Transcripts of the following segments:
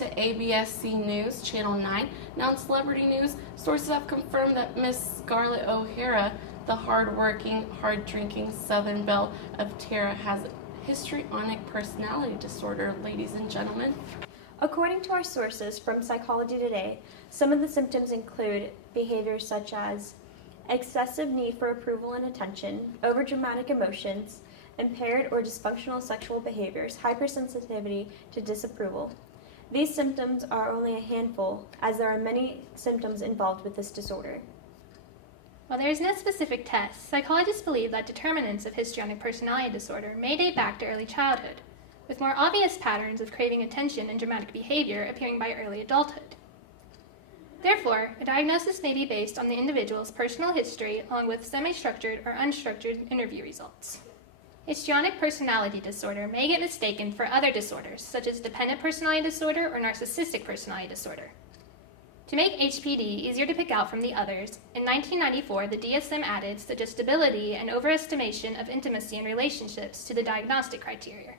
to ABS-C News, Channel 9. Now in celebrity news, sources have confirmed that Miss Scarlett O'Hara, the hard-working, hard-drinking Southern belle of Tara, has histrionic personality disorder, ladies and gentlemen. According to our sources from Psychology Today, some of the symptoms include behaviors such as excessive need for approval and attention, overdramatic emotions, impaired or dysfunctional sexual behaviors, hypersensitivity to disapproval. These symptoms are only a handful, as there are many symptoms involved with this disorder. While there is no specific test, psychologists believe that determinants of histrionic personality disorder may date back to early childhood, with more obvious patterns of craving attention and dramatic behavior appearing by early adulthood. Therefore, a diagnosis may be based on the individual's personal history along with semi-structured or unstructured interview results. Histrionic personality disorder may get mistaken for other disorders, such as dependent personality disorder or narcissistic personality disorder. To make HPD easier to pick out from the others, in 1994 the DSM added suggestibility and overestimation of intimacy in relationships to the diagnostic criteria.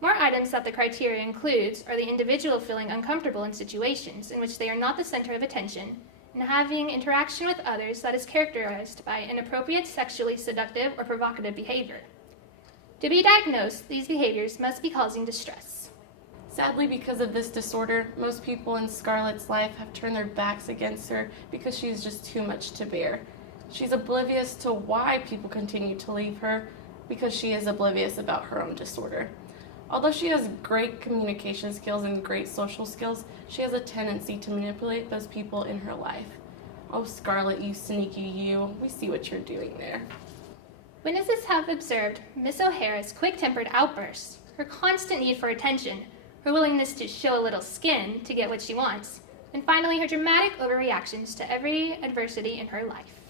More items that the criteria includes are the individual feeling uncomfortable in situations in which they are not the center of attention, and having interaction with others that is characterized by inappropriate sexually seductive or provocative behavior. To be diagnosed, these behaviors must be causing distress. Sadly, because of this disorder, most people in Scarlett's life have turned their backs against her because she is just too much to bear. She's oblivious to why people continue to leave her, because she is oblivious about her own disorder. Although she has great communication skills and great social skills, she has a tendency to manipulate those people in her life. Oh, Scarlett, you sneaky you. We see what you're doing there. Witnesses have observed Miss O'Hara's quick-tempered outbursts, her constant need for attention, her willingness to show a little skin to get what she wants, and finally her dramatic overreactions to every adversity in her life.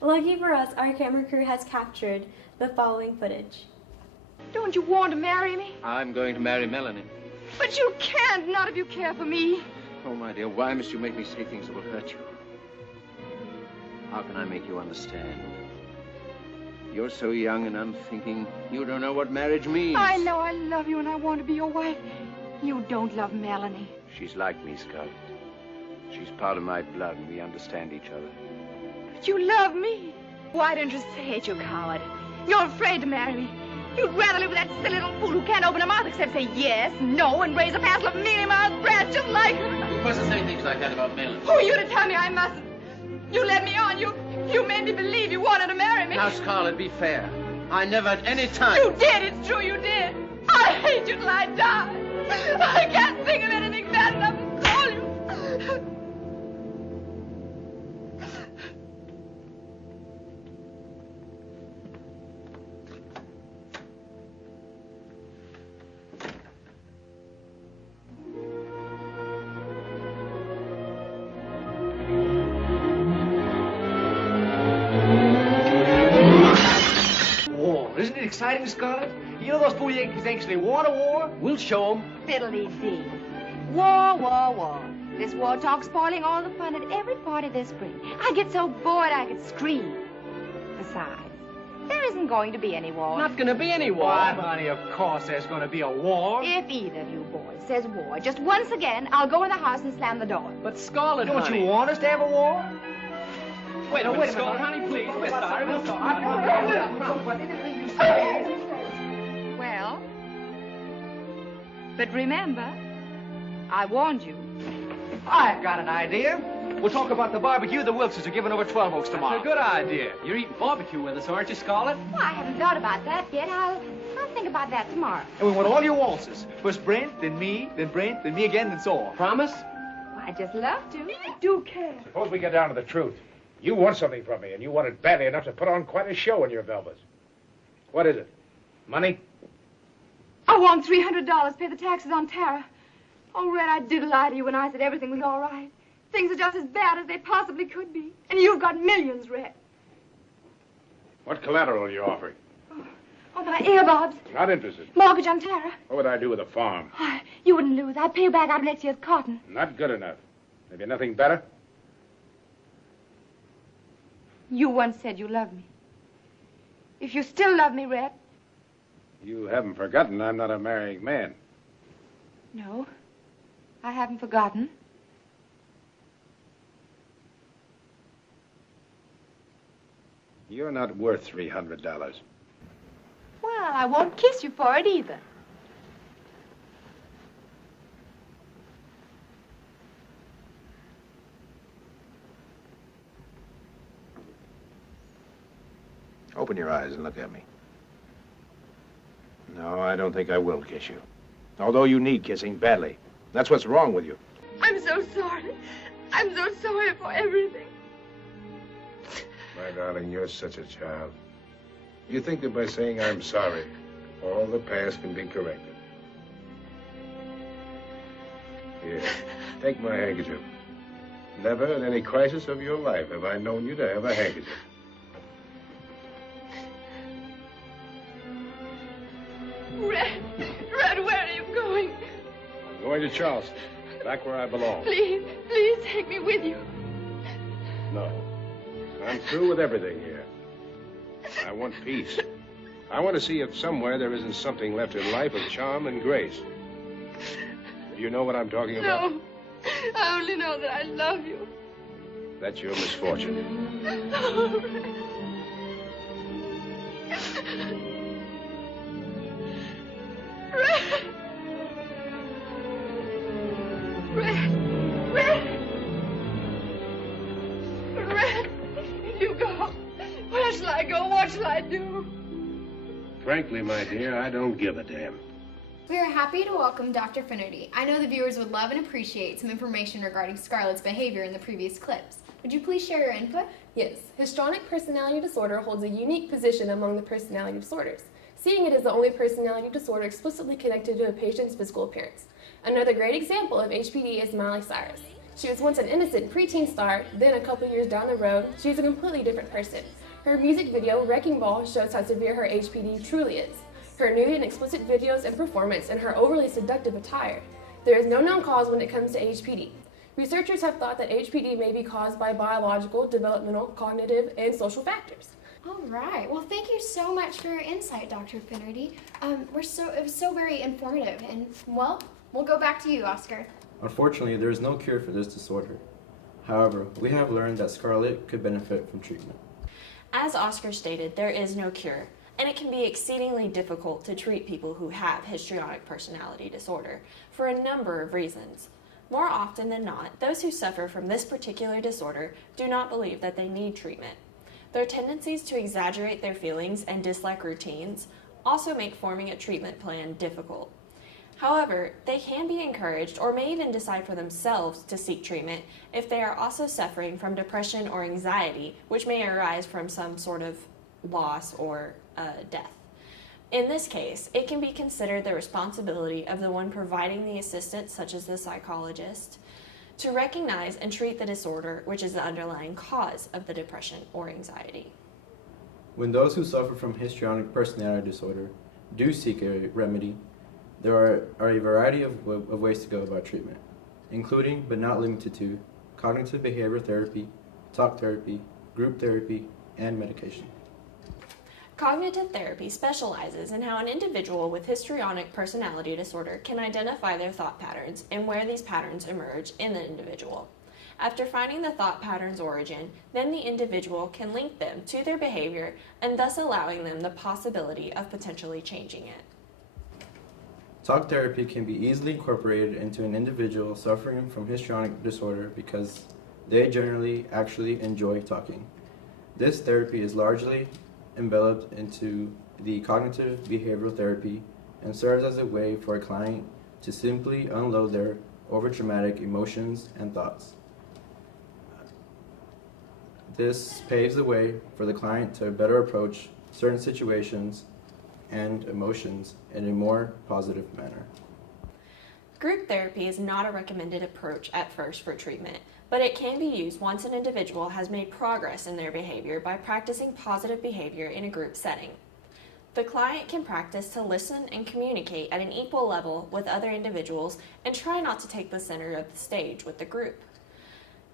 Lucky for us, our camera crew has captured the following footage. Don't you want to marry me? I'm going to marry Melanie. But you can't, not if you care for me. Oh, my dear, why must you make me say things that will hurt you? How can I make you understand? You're so young and unthinking, you don't know what marriage means. I know I love you and I want to be your wife. You don't love Melanie. She's like me, Scarlett. She's part of my blood and we understand each other. But you love me. Why don't you say it, you coward? You're afraid to marry me. You'd rather live with that silly little fool who can't open her mouth except say yes, no, and raise a passel of mealy-mouthed brats just like her. You mustn't say things like that about Melanie. Who are you to tell me I mustn't? You led me on. You made me believe you wanted to marry me. Now, Scarlett, be fair. I never at any time... You did. It's true you did. I hate you till I die. I can't think of anything bad enough to call you. Isn't it exciting, Scarlett? You know those fool Yankees actually want a war? We'll show them. Fiddly-dee. War, war, war. This war talk's spoiling all the fun at every party this spring. I get so bored I could scream. Besides, there isn't going to be any war. Not gonna be any war. Why, honey, of course there's gonna be a war. If either of you boys says war, just once again, I'll go in the house and slam the door. But Scarlett, don't honey. you want us to have a war? Wait a minute, Scarlett, honey, please. Well, but remember, I warned you. I've got an idea. We'll talk about the barbecue the Wilkses are giving over 12 Oaks tomorrow. That's a good idea. You're eating barbecue with us, aren't you, Scarlett? Well, I haven't thought about that yet. I'll think about that tomorrow. And we want all your waltzes. First Brent, then me, then Brent, then me again, then so on. Promise? Well, I'd just love to. I do care. Suppose we get down to the truth. You want something from me, and you want it badly enough to put on quite a show in your velvets. What is it? Money? I want $300. Pay the taxes on Tara. Oh, Red, I did lie to you when I said everything was all right. Things are just as bad as they possibly could be. And you've got millions, Red. What collateral are you offering? Oh, my earbobs. Not interested. Mortgage on Tara. What would I do with a farm? Oh, you wouldn't lose. I'd pay you back out of next year's cotton. Not good enough. Maybe nothing better? You once said you loved me. If you still love me, Red. You haven't forgotten I'm not a marrying man. No. I haven't forgotten. You're not worth $300. Well, I won't kiss you for it either. Open your eyes and look at me. No, I don't think I will kiss you. Although you need kissing badly. That's what's wrong with you. I'm so sorry. I'm so sorry for everything. My darling, you're such a child. You think that by saying I'm sorry, all the past can be corrected. Here, take my handkerchief. Never in any crisis of your life have I known you to have a handkerchief. Red, where are you going? I'm going to Charleston, back where I belong. Please take me with you. No. I'm through with everything here. I want peace. I want to see if somewhere there isn't something left in life of charm and grace. Do you know what I'm talking about? No. I only know that I love you. That's your misfortune. Oh, Red. Red. You go. Where shall I go? What shall I do? Frankly, my dear, I don't give a damn. We are happy to welcome Dr. Finnerty. I know the viewers would love and appreciate some information regarding Scarlett's behavior in the previous clips. Would you please share your input? Yes, histrionic personality disorder holds a unique position among the personality disorders, seeing it as the only personality disorder explicitly connected to a patient's physical appearance. Another great example of HPD is Miley Cyrus. She was once an innocent preteen star, then a couple years down the road, she is a completely different person. Her music video, Wrecking Ball, shows how severe her HPD truly is. Her nude and explicit videos and performance, and her overly seductive attire. There is no known cause when it comes to HPD. Researchers have thought that HPD may be caused by biological, developmental, cognitive, and social factors. All right. Well, thank you so much for your insight, Dr. Finnerty. It was so very informative. And, well, we'll go back to you, Oscar. Unfortunately, there is no cure for this disorder. However, we have learned that Scarlett could benefit from treatment. As Oscar stated, there is no cure, and it can be exceedingly difficult to treat people who have histrionic personality disorder for a number of reasons. More often than not, those who suffer from this particular disorder do not believe that they need treatment. Their tendencies to exaggerate their feelings and dislike routines also make forming a treatment plan difficult. However, they can be encouraged or may even decide for themselves to seek treatment if they are also suffering from depression or anxiety, which may arise from some sort of loss or death. In this case, it can be considered the responsibility of the one providing the assistance, such as the psychologist, to recognize and treat the disorder, which is the underlying cause of the depression or anxiety. When those who suffer from histrionic personality disorder do seek a remedy, there are a variety of ways to go about treatment, including but not limited to cognitive behavior therapy, talk therapy, group therapy, and medication. Cognitive therapy specializes in how an individual with histrionic personality disorder can identify their thought patterns and where these patterns emerge in the individual. After finding the thought pattern's origin, then the individual can link them to their behavior and thus allowing them the possibility of potentially changing it. Talk therapy can be easily incorporated into an individual suffering from histrionic disorder because they generally actually enjoy talking. This therapy is largely enveloped into the cognitive behavioral therapy and serves as a way for a client to simply unload their overdramatic emotions and thoughts. This paves the way for the client to better approach certain situations and emotions in a more positive manner. Group therapy is not a recommended approach at first for treatment, but it can be used once an individual has made progress in their behavior by practicing positive behavior in a group setting. The client can practice to listen and communicate at an equal level with other individuals and try not to take the center of the stage with the group.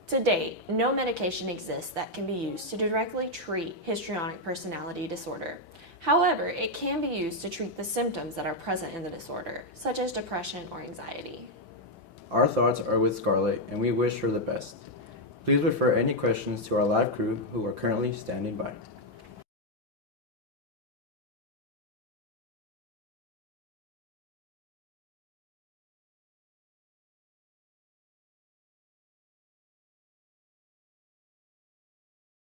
To date, no medication exists that can be used to directly treat histrionic personality disorder. However, it can be used to treat the symptoms that are present in the disorder, such as depression or anxiety. Our thoughts are with Scarlett, and we wish her the best. Please refer any questions to our live crew who are currently standing by.